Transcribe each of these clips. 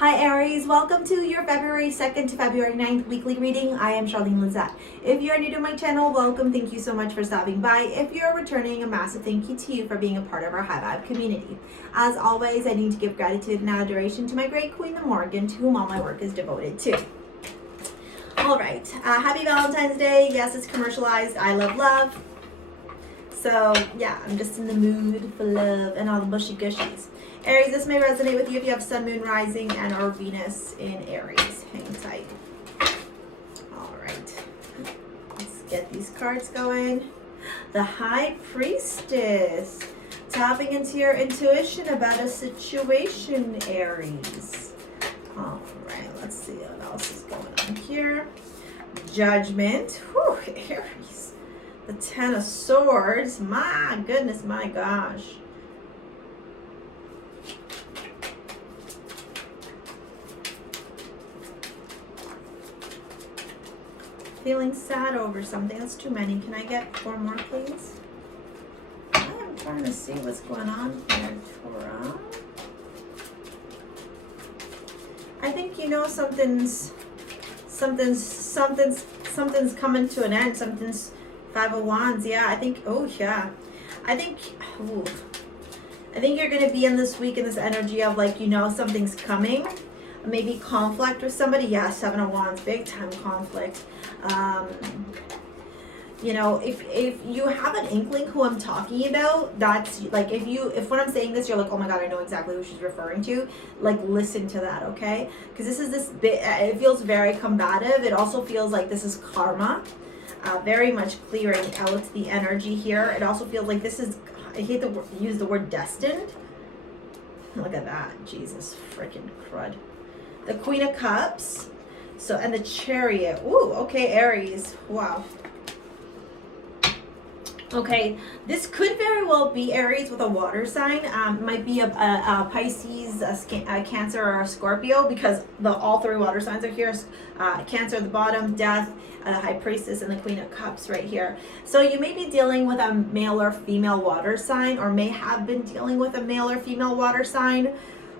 Hi Aries, welcome to your February 2nd to February 9th weekly reading. I am Charlene Lizette. If you are new to my channel, welcome. Thank you so much for stopping by. If you're returning, a massive thank you to you for being a part of our High Vibe community. As always, I need to give gratitude and adoration to my great queen, the Morgan, to whom all my work is devoted to. All right, happy Valentine's Day. Yes, it's commercialized. I love love. So yeah, I'm just in the mood for love and all the mushy gushies. Aries, this may resonate with you if you have Sun, Moon, Rising, and or Venus in Aries. Hang tight. All right, let's get these cards going. The High Priestess, tapping into your intuition about a situation, Aries. All right, let's see what else is going on here. Judgment. Whew, Aries. The Ten of Swords. My goodness, my gosh. Feeling sad over something. That's too many. Can I get 4 more, please? I'm trying to see what's going on here, Torah. I think you know something's coming to an end. Something's 5 of Wands. Yeah, I think. Oh yeah, I think you're gonna be in this week in this energy of like, you know, something's coming. Maybe conflict with somebody. Yeah, 7 of Wands, big time conflict. You know, if you have an inkling who I'm talking about, that's like, if when I'm saying this, you're like, oh my God, I know exactly who she's referring to. Like, listen to that, okay? Because this is this bit, it feels very combative. It also feels like this is karma. Very much clearing out the energy here. It also feels like this is, I hate to use the word destined. Look at that, Jesus freaking crud. The Queen of Cups, so, and the Chariot. Ooh, okay, Aries, wow. Okay, this could very well be Aries with a water sign. Might be a Pisces, a Cancer, or a Scorpio, because all 3 water signs are here. Cancer at the bottom, Death, the High Priestess, and the Queen of Cups right here. So you may be dealing with a male or female water sign, or may have been dealing with a male or female water sign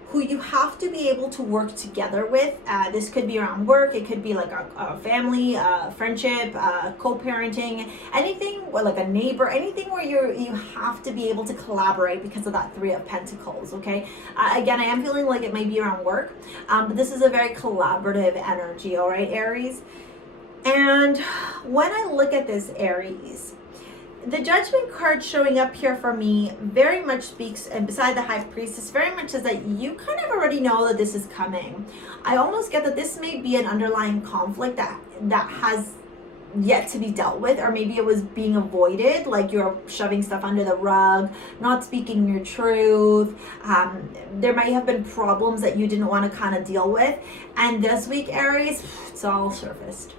who you have to be able to work together with. This could be around work, it could be like a family, friendship, co-parenting, anything, or like a neighbor, anything where you have to be able to collaborate because of that 3 of Pentacles, okay? Again, I am feeling like it may be around work, but this is a very collaborative energy, all right, Aries? And when I look at this, Aries, the Judgment card showing up here for me very much speaks, and beside the High Priestess, very much says that you kind of already know that this is coming. I almost get that this may be an underlying conflict that has yet to be dealt with, or maybe it was being avoided, like you're shoving stuff under the rug, not speaking your truth. There might have been problems that you didn't want to kind of deal with. And this week, Aries, it's all surfaced.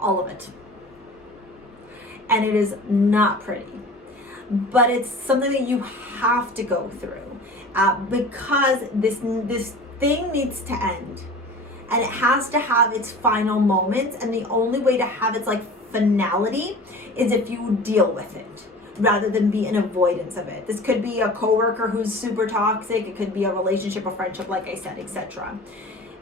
All of it. And it is not pretty, but it's something that you have to go through because this thing needs to end, and it has to have its final moments. And the only way to have its like finality is if you deal with it, rather than be an avoidance of it. This could be a coworker who's super toxic. It could be a relationship, a friendship, like I said, etc.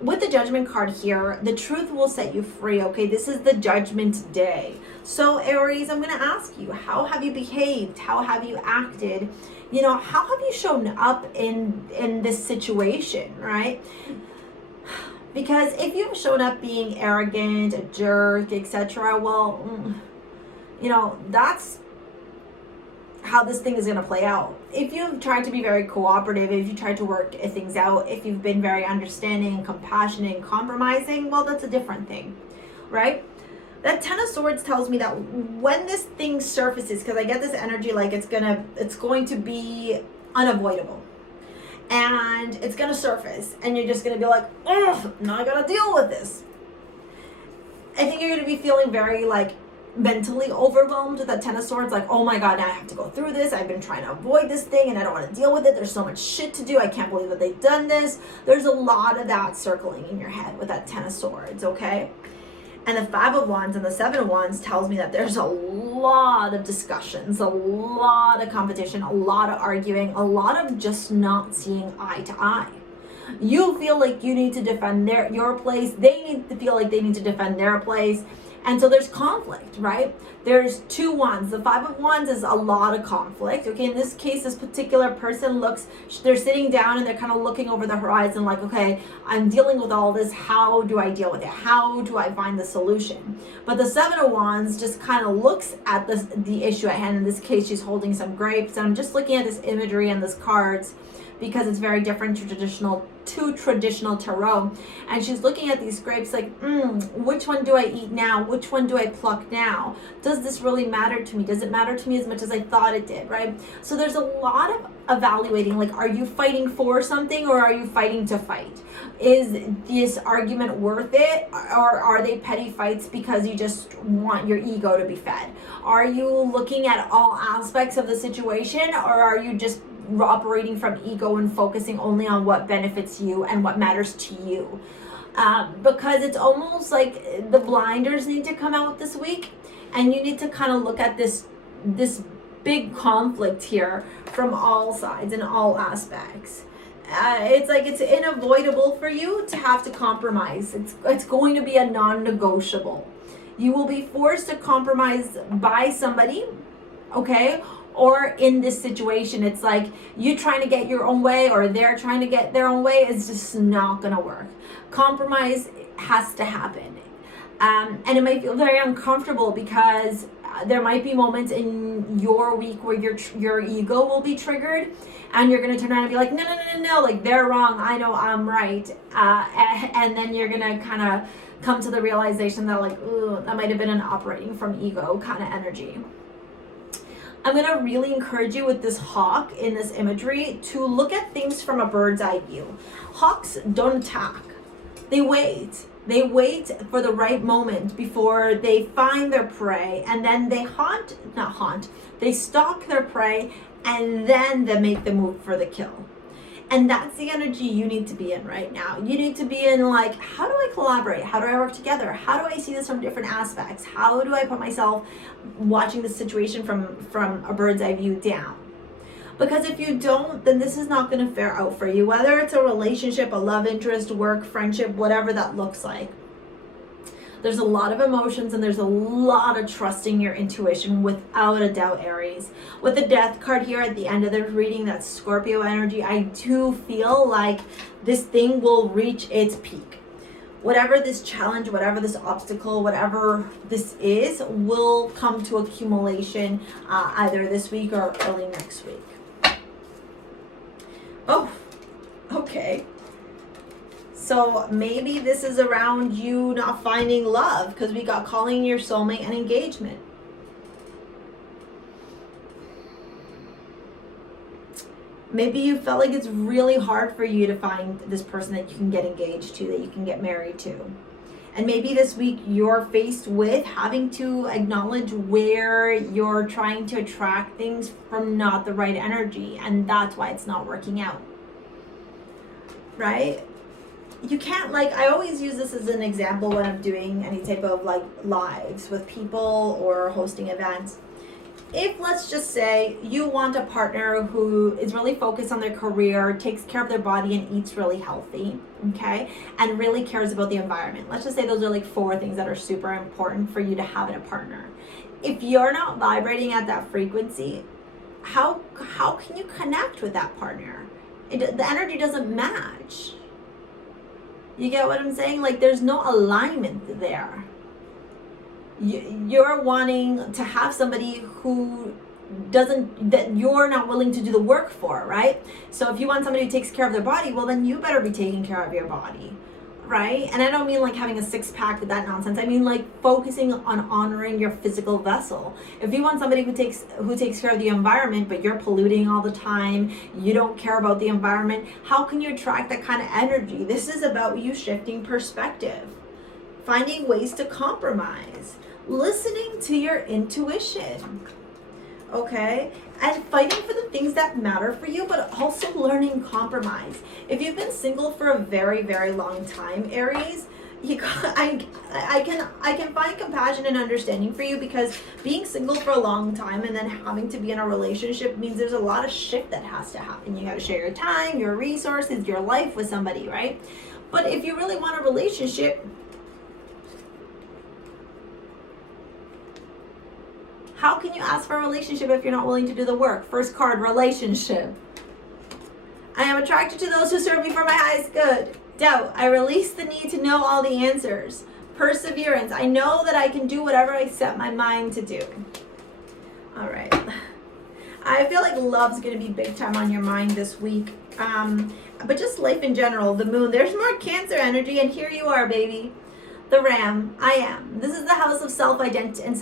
With the Judgment card here, the truth will set you free, okay? This is the Judgment Day. So Aries, I'm going to ask you, how have you behaved? How have you acted? You know, how have you shown up in this situation, right? Because if you've shown up being arrogant, a jerk, etc., well, you know, that's how this thing is going to play out. If you've tried to be very cooperative, if you tried to work things out, if you've been very understanding and compassionate and compromising, well, that's a different thing, right? That Ten of Swords tells me that when this thing surfaces, because I get this energy like it's going to be unavoidable, and it's going to surface, and you're just going to be like, oh, now I got to deal with this. I think you're going to be feeling very like mentally overwhelmed with that Ten of Swords, like, oh my God, now I have to go through this. I've been trying to avoid this thing and I don't want to deal with it. There's so much shit to do. I can't believe that they've done this. There's a lot of that circling in your head with that Ten of Swords, okay? And the 5 of Wands and the 7 of Wands tells me that there's a lot of discussions, a lot of competition, a lot of arguing, a lot of just not seeing eye to eye. You feel like you need to defend your place. They need to feel like they need to defend their place. And so there's conflict, right? There's 2 wands. The 5 of wands is a lot of conflict. Okay, in this case, this particular person they're sitting down and they're kind of looking over the horizon like, okay, I'm dealing with all this. How do I deal with it? How do I find the solution? But the 7 of wands just kind of looks at the issue at hand. In this case, she's holding some grapes. And I'm just looking at this imagery and this cards because it's very different to traditional tarot. And she's looking at these grapes like, which one do I eat now? Which one do I pluck now? Does this really matter to me? Does it matter to me as much as I thought it did, right? So there's a lot of evaluating, like, are you fighting for something or are you fighting to fight? Is this argument worth it? Or are they petty fights because you just want your ego to be fed? Are you looking at all aspects of the situation, or are you just operating from ego and focusing only on what benefits you and what matters to you? Because it's almost like the blinders need to come out this week, and you need to kind of look at this big conflict here from all sides and all aspects. It's like it's unavoidable for you to have to compromise. It's going to be a non-negotiable. You will be forced to compromise by somebody, okay? Or in this situation, it's like you trying to get your own way or they're trying to get their own way. It's just not going to work. Compromise has to happen. And it might feel very uncomfortable because there might be moments in your week where your ego will be triggered, and you're going to turn around and be like, no, like they're wrong. I know I'm right. And then you're going to kind of come to the realization that like, ooh, that might have been an operating from ego kind of energy. I'm going to really encourage you with this hawk in this imagery to look at things from a bird's eye view. Hawks don't attack. They wait. They wait for the right moment before they find their prey, and then they they stalk their prey, and then they make the move for the kill. And that's the energy you need to be in right now. You need to be in like, how do I collaborate? How do I work together? How do I see this from different aspects? How do I put myself watching the situation from a bird's eye view down? Because if you don't, then this is not going to fare out for you, whether it's a relationship, a love interest, work, friendship, whatever that looks like. There's a lot of emotions and there's a lot of trusting your intuition without a doubt, Aries. With the Death card here at the end of the reading, that Scorpio energy, I do feel like this thing will reach its peak. Whatever this challenge, whatever this obstacle, whatever this is, will come to accumulation either this week or early next week. Oh, okay. So maybe this is around you not finding love, because we got calling your soulmate and engagement. Maybe you felt like it's really hard for you to find this person that you can get engaged to, that you can get married to. And maybe this week you're faced with having to acknowledge where you're trying to attract things from not the right energy, and that's why it's not working out. Right? You can't, like, I always use this as an example when I'm doing any type of like lives with people or hosting events. If, let's just say, you want a partner who is really focused on their career, takes care of their body and eats really healthy, okay, and really cares about the environment. Let's just say those are like 4 things that are super important for you to have in a partner. If you're not vibrating at that frequency, how can you connect with that partner? The energy doesn't match. You get what I'm saying? Like, there's no alignment there. You're wanting to have somebody who that you're not willing to do the work for, right? So if you want somebody who takes care of their body, well, then you better be taking care of your body, right? And I don't mean like having a 6-pack with that nonsense. I mean like focusing on honoring your physical vessel. If you want somebody who takes care of the environment, but you're polluting all the time, you don't care about the environment, how can you attract that kind of energy? This is about you shifting perspective, finding ways to compromise, listening to your intuition, okay? And fighting for the things that matter for you, but also learning compromise. If you've been single for a very, very long time, Aries, I can find compassion and understanding for you, because being single for a long time and then having to be in a relationship means there's a lot of shit that has to happen. You got to share your time, your resources, your life with somebody, right? But if you really want a relationship, how can you ask for a relationship if you're not willing to do the work? First card, relationship. I am attracted to those who serve me for my highest good. Doubt. I release the need to know all the answers. Perseverance. I know that I can do whatever I set my mind to do. All right. I feel like love's going to be big time on your mind this week. But just life in general, the moon. There's more Cancer energy, and here you are, baby. The Ram. I am. This is the house of self-identity and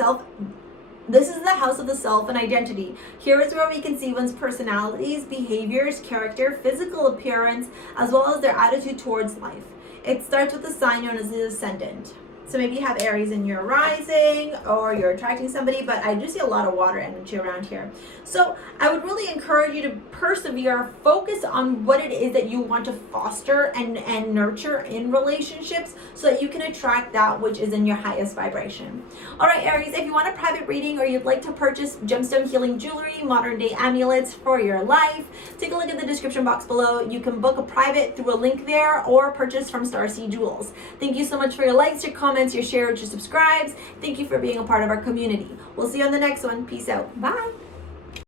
This is the house of the self and identity. Here is where we can see one's personalities, behaviors, character, physical appearance, as well as their attitude towards life. It starts with the sign known as the ascendant. So maybe you have Aries in your rising, or you're attracting somebody, but I do see a lot of water energy around here. So I would really encourage you to persevere, focus on what it is that you want to foster and nurture in relationships, so that you can attract that which is in your highest vibration. All right, Aries, if you want a private reading or you'd like to purchase gemstone healing jewelry, modern day amulets for your life, take a look at the description box below. You can book a private through a link there, or purchase from STARSEA Jewels. Thank you so much for your likes, your comments, your shares, your subscribes. Thank you for being a part of our community. We'll see you on the next one. Peace out. Bye.